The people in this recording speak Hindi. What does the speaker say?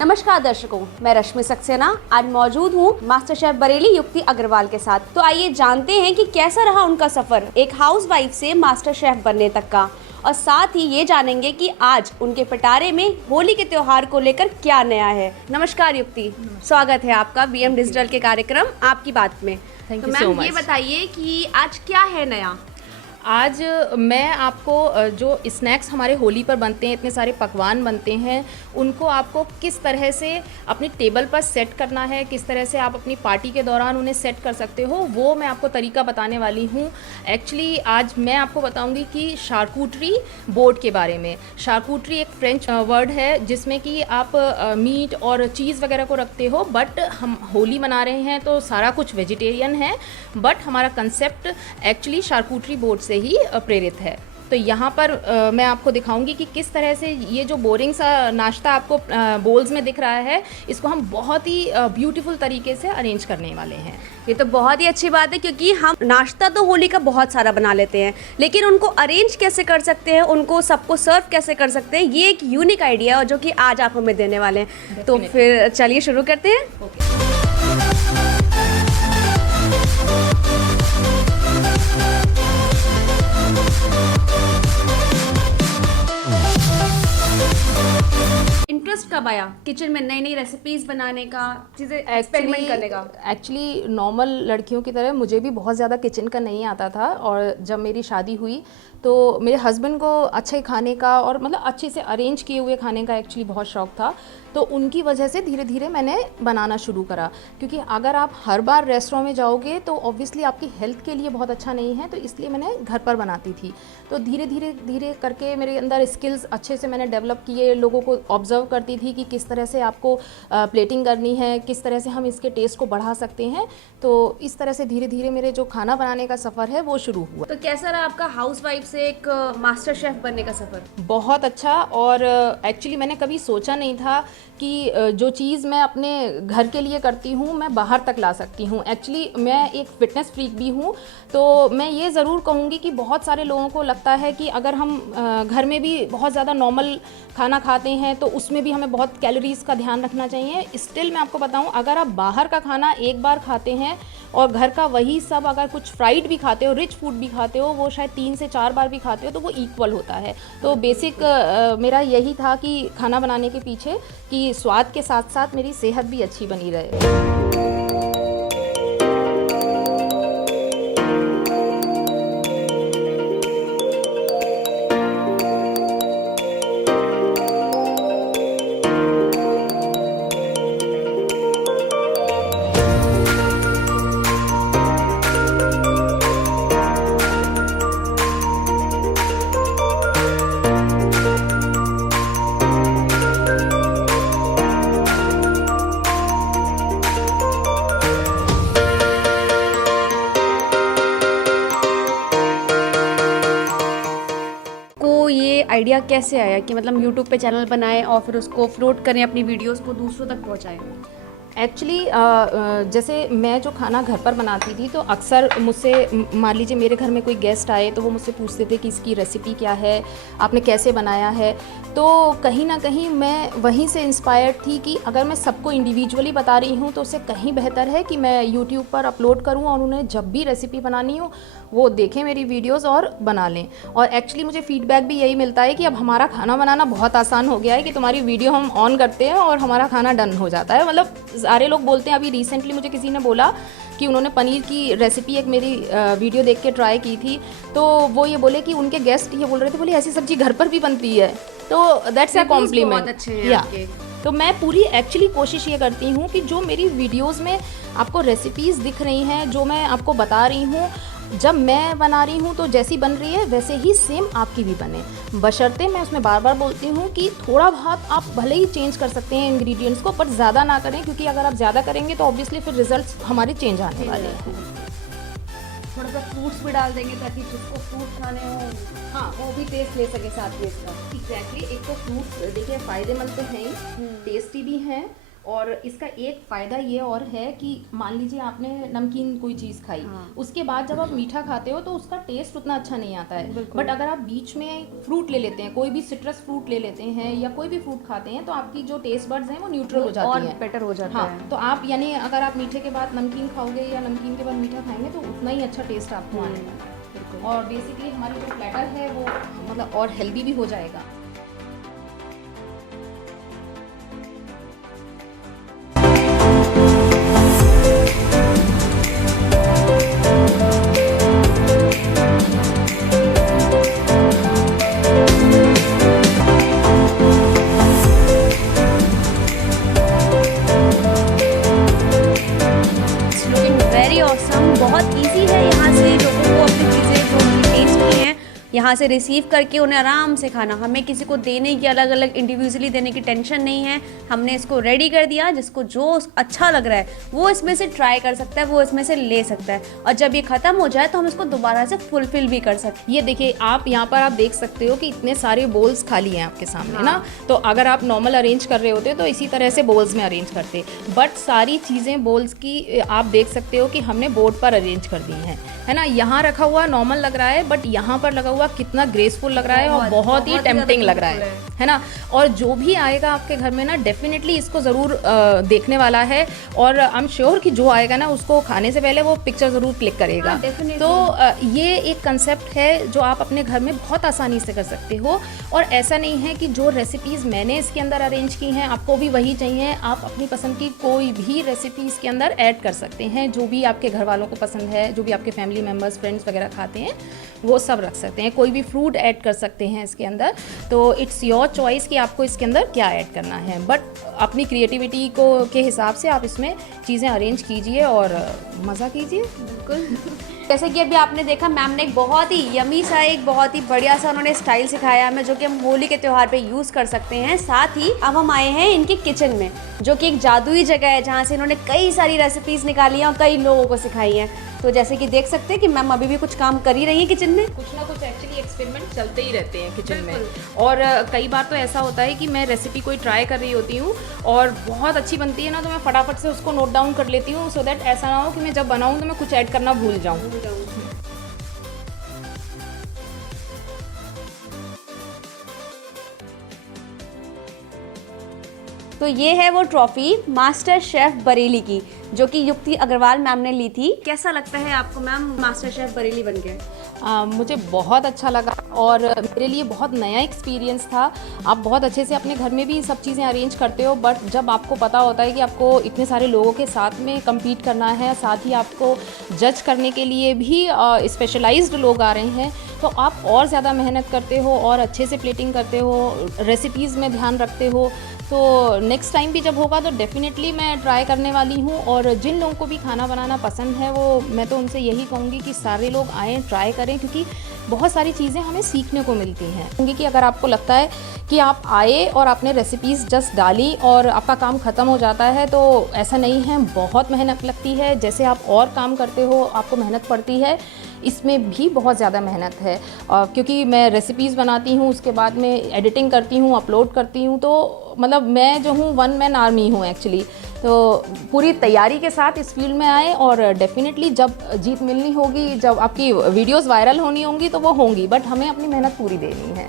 नमस्कार दर्शकों, मैं रश्मि सक्सेना आज मौजूद हूँ मास्टर शेफ बरेली युक्ति अग्रवाल के साथ। तो आइए जानते हैं कि कैसा रहा उनका सफर एक हाउसवाइफ से मास्टर शेफ बनने तक का, और साथ ही ये जानेंगे कि आज उनके पिटारे में होली के त्योहार को लेकर क्या नया है। नमस्कार युक्ति, स्वागत है आपका बीएम डिजिटल के कार्यक्रम आपकी बात में। थैंक तो यू सो मैम मच। ये बताइए कि आज क्या है नया। आज मैं आपको जो स्नैक्स हमारे होली पर बनते हैं, इतने सारे पकवान बनते हैं, उनको आपको किस तरह से अपनी टेबल पर सेट करना है, किस तरह से आप अपनी पार्टी के दौरान उन्हें सेट कर सकते हो, वो मैं आपको तरीका बताने वाली हूँ। एक्चुअली आज मैं आपको बताऊँगी कि शार्कूटरी बोर्ड के बारे में। शार्कूटरी एक फ्रेंच वर्ड है जिसमें कि आप मीट और चीज़ वगैरह को रखते हो, बट हम होली मना रहे हैं तो सारा कुछ वेजिटेरियन है, बट हमारा कंसेप्ट एक्चुअली शार्कूटरी बोर्ड से ही प्रेरित है। तो यहाँ पर मैं आपको दिखाऊंगी कि किस तरह से ये जो बोरिंग सा नाश्ता आपको बोल्स में दिख रहा है, इसको हम बहुत ही ब्यूटीफुल तरीके से अरेंज करने वाले हैं। ये तो बहुत ही अच्छी बात है, क्योंकि हम नाश्ता तो होली का बहुत सारा बना लेते हैं, लेकिन उनको अरेंज कैसे कर सकते हैं, उनको सबको सर्व कैसे कर सकते हैं, ये एक यूनिक आइडिया है जो कि आज आप हमें देने वाले हैं। तो फिर चलिए शुरू करते हैं। इंटरेस्ट कब आया किचन में नई नई रेसिपीज बनाने का, चीज़ें एक्सपेरिमेंट करने का? एक्चुअली नॉर्मल लड़कियों की तरह मुझे भी बहुत ज़्यादा किचन का नहीं आता था, और जब मेरी शादी हुई तो मेरे हस्बैंड को अच्छे खाने का और मतलब अच्छे से अरेंज किए हुए खाने का एक्चुअली बहुत शौक था। तो उनकी वजह से धीरे धीरे मैंने बनाना शुरू करा, क्योंकि अगर आप हर बार रेस्टोरेंट में जाओगे तो ऑब्वियसली आपकी हेल्थ के लिए बहुत अच्छा नहीं है, तो इसलिए मैंने घर पर बनाती थी। तो धीरे धीरे करके मेरे अंदर स्किल्स अच्छे से मैंने डेवलप किए, लोगों को ऑब्जर्व करती थी कि किस तरह से आपको प्लेटिंग करनी है, किस तरह से हम इसके टेस्ट को बढ़ा सकते हैं। तो इस तरह से धीरे धीरे मेरे जो खाना बनाने का सफ़र है वो शुरू हुआ। तो कैसा रहा आपका हाउसवाइफ से एक मास्टर शेफ बनने का सफ़र? बहुत अच्छा। और एक्चुअली मैंने कभी सोचा नहीं था कि जो चीज़ मैं अपने घर के लिए करती हूँ मैं बाहर तक ला सकती हूँ। एक्चुअली मैं एक फ़िटनेस फ्रीक भी हूँ, तो मैं ये ज़रूर कहूँगी कि बहुत सारे लोगों को लगता है कि अगर हम घर में भी बहुत ज़्यादा नॉर्मल खाना खाते हैं तो उसमें भी हमें बहुत कैलोरीज़ का ध्यान रखना चाहिए। स्टिल मैं आपको बताऊँ, अगर आप बाहर का खाना एक बार खाते हैं और घर का वही सब अगर कुछ फ्राइड भी खाते हो, रिच फूड भी खाते हो, वो शायद 3 से 4 बार भी खाते हो, तो वो इक्वल होता है। तो बेसिक मेरा यही था कि खाना बनाने के पीछे कि स्वाद के साथ साथ मेरी सेहत भी अच्छी बनी रहे। ये आइडिया कैसे आया कि मतलब YouTube पे चैनल बनाएं और फिर उसको फ्लोट करें, अपनी वीडियोस को दूसरों तक पहुंचाएं? एक्चुअली जैसे मैं जो खाना घर पर बनाती थी तो अक्सर मुझसे मान लीजिए मेरे घर में कोई गेस्ट आए तो वो मुझसे पूछते थे कि इसकी रेसिपी क्या है, आपने कैसे बनाया है। तो कहीं ना कहीं मैं वहीं से इंस्पायर्ड थी कि अगर मैं सबको इंडिविजुअली बता रही हूँ तो उससे कहीं बेहतर है कि मैं यूट्यूब पर अपलोड करूँ और उन्हें जब भी रेसिपी बनानी हो वो देखें मेरी वीडियोज़ और बना लें। और एक्चुअली मुझे फीडबैक भी यही मिलता है कि अब हमारा खाना बनाना बहुत आसान हो गया है कि तुम्हारी वीडियो हम ऑन करते हैं और हमारा खाना डन हो जाता है। मतलब सारे लोग बोलते हैं। अभी रिसेंटली मुझे किसी ने बोला कि उन्होंने पनीर की रेसिपी एक मेरी वीडियो देख के ट्राई की थी, तो वो ये बोले कि उनके गेस्ट ये बोल रहे थे, बोले ऐसी सब्जी घर पर भी बनती है। तो दैट्स अ कॉम्प्लीमेंट। तो मैं पूरी एक्चुअली कोशिश ये करती हूँ कि जो मेरी वीडियोज़ में आपको रेसिपीज़ दिख रही हैं, जो मैं आपको बता रही हूँ, जब मैं बना रही हूँ तो जैसी बन रही है वैसे ही सेम आपकी भी बने। बशर्ते मैं उसमें बार बार बोलती हूँ कि थोड़ा बहुत आप भले ही चेंज कर सकते हैं इंग्रेडिएंट्स को, पर ज़्यादा ना करें, क्योंकि अगर आप ज़्यादा करेंगे तो ऑब्वियसली फिर रिजल्ट्स हमारे चेंज आने वाले हैं। थोड़ा सा फ्रूट्स भी डाल देंगे ताकि जिसको फ्रूट खाने हो, हाँ, वो भी टेस्ट ले सके साथ में इसका। एग्जैक्टली। एक तो फ्रूट्स देखिए फ़ायदेमंद तो हैं ही, टेस्टी भी हैं, और इसका एक फ़ायदा ये और है कि मान लीजिए आपने नमकीन कोई चीज़ खाई, उसके बाद जब आप मीठा खाते हो तो उसका टेस्ट उतना अच्छा नहीं आता है। बट अगर आप बीच में फ्रूट ले लेते हैं, कोई भी सिट्रस फ्रूट ले लेते हैं या कोई भी फ्रूट खाते हैं, तो आपकी जो टेस्ट बड्स हैं वो न्यूट्रल हो जाती है, बेटर हो जाता है। तो आप यानी अगर आप मीठे के बाद नमकीन खाओगे या नमकीन के बाद मीठा खाएंगे तो उतना ही अच्छा टेस्ट आपको आएगा। और बेसिकली हमारी जो प्लेटर है वो मतलब और हेल्दी भी हो जाएगा। वेरी ऑसम, बहुत इजी है यहाँ से लोगों को अपनी चीज़ें जो उनकी टेस्ट की हैं यहाँ से रिसीव करके उन्हें आराम से खाना। हमें किसी को देने की, अलग अलग इंडिविजुअली देने की टेंशन नहीं है। हमने इसको रेडी कर दिया, जिसको जो अच्छा लग रहा है वो इसमें से ट्राई कर सकता है, वो इसमें से ले सकता है, और जब ये ख़त्म हो जाए तो हम इसको दोबारा से फुलफिल भी कर सकते हैं। ये देखिए आप यहाँ पर आप देख सकते हो कि इतने सारे बोल्स खाली हैं आपके सामने ना, तो अगर आप नॉर्मल अरेंज कर रहे होते तो इसी तरह से बोल्स में अरेंज करते, बट सारी चीज़ें बोल्स की आप देख सकते हो कि हमने बोर्ड पर अरेंज कर दी हैं, है ना। यहाँ रखा हुआ नॉर्मल लग रहा है, बट यहाँ पर लगा हुआ कितना ग्रेसफुल लग रहा है और बहुत ही टेम्पटिंग लग रहा है ना। और जो भी आएगा आपके घर में ना डेफिनेटली इसको ज़रूर देखने वाला है, और आई एम श्योर कि जो आएगा ना उसको खाने से पहले वो पिक्चर ज़रूर क्लिक करेगा। तो ये एक कंसेप्ट है जो आप अपने घर में बहुत आसानी से कर सकते हो। और ऐसा नहीं है कि जो रेसिपीज़ मैंने इसके अंदर अरेंज की हैं आपको भी वही चाहिए, आप अपनी पसंद की कोई भी रेसिपी इसके अंदर ऐड कर सकते हैं, जो भी आपके घर वालों को पसंद है, जो भी आपके फैमिली मेम्बर्स फ्रेंड्स वगैरह खाते हैं वो सब रख सकते हैं। कोई भी फ्रूट ऐड कर सकते हैं इसके अंदर, तो इट्स योर चॉइस कि आपको इसके अंदर क्या ऐड करना है, बट अपनी क्रिएटिविटी को के हिसाब से आप इसमें चीज़ें अरेंज कीजिए और मज़ा कीजिए। बिल्कुल। जैसे कि अभी आपने देखा मैम ने एक बहुत ही यमी सा, एक बहुत ही बढ़िया सा उन्होंने स्टाइल सिखाया हमें, जो कि हम होली के त्यौहार पे यूज़ कर सकते हैं। साथ ही अब हम आए हैं इनके किचन में, जो कि एक जादुई जगह है जहाँ से इन्होंने कई सारी रेसिपीज़ निकाली हैं और कई लोगों को सिखाई हैं। तो जैसे कि देख सकते हैं कि मैम अभी भी कुछ काम कर ही रही है किचन में। कुछ ना कुछ एक्चुअली एक्सपेरिमेंट चलते ही रहते हैं किचन में, और कई बार तो ऐसा होता है कि मैं रेसिपी कोई ट्राई कर रही होती हूँ और बहुत अच्छी बनती है ना, तो मैं फटाफट से उसको नोट डाउन कर लेती हूँ, सो दैट ऐसा ना हो कि मैं जब बनाऊँ तो मैं कुछ ऐड करना भूल जाऊँ। तो ये है वो ट्रॉफी मास्टर शेफ बरेली की, जो कि युक्ति अग्रवाल मैम ने ली थी। कैसा लगता है आपको मैम मास्टर शेफ बरेली बन के? मुझे बहुत अच्छा लगा और मेरे लिए बहुत नया एक्सपीरियंस था। आप बहुत अच्छे से अपने घर में भी सब चीज़ें अरेंज करते हो, बट जब आपको पता होता है कि आपको इतने सारे लोगों के साथ में कम्पीट करना है, साथ ही आपको जज करने के लिए भी स्पेशलाइज्ड लोग आ रहे हैं, तो आप और ज़्यादा मेहनत करते हो और अच्छे से प्लेटिंग करते हो, रेसिपीज़ में ध्यान रखते हो। तो नेक्स्ट टाइम भी जब होगा तो डेफ़िनेटली मैं ट्राई करने वाली हूँ। और जिन लोगों को भी खाना बनाना पसंद है वो मैं तो उनसे यही कहूँगी कि सारे लोग आएँ, ट्राई करें, क्योंकि बहुत सारी चीज़ें हमें सीखने को मिलती हैं। क्योंकि कि अगर आपको लगता है कि आप आए और आपने रेसिपीज़ जस्ट डाली और आपका काम ख़त्म हो जाता है, तो ऐसा नहीं है, बहुत मेहनत लगती है। जैसे आप और काम करते हो आपको मेहनत पड़ती है, इसमें भी बहुत ज़्यादा मेहनत है। क्योंकि मैं रेसिपीज़ बनाती हूँ, उसके बाद में एडिटिंग करती हूँ, अपलोड करती हूँ, तो मतलब मैं जो हूँ वन मैन आर्मी हूँ एक्चुअली। तो पूरी तैयारी के साथ इस फील्ड में आए और डेफिनेटली जब जीत मिलनी होगी, जब आपकी वीडियोस वायरल होनी होंगी तो वो होंगी, बट हमें अपनी मेहनत पूरी देनी है।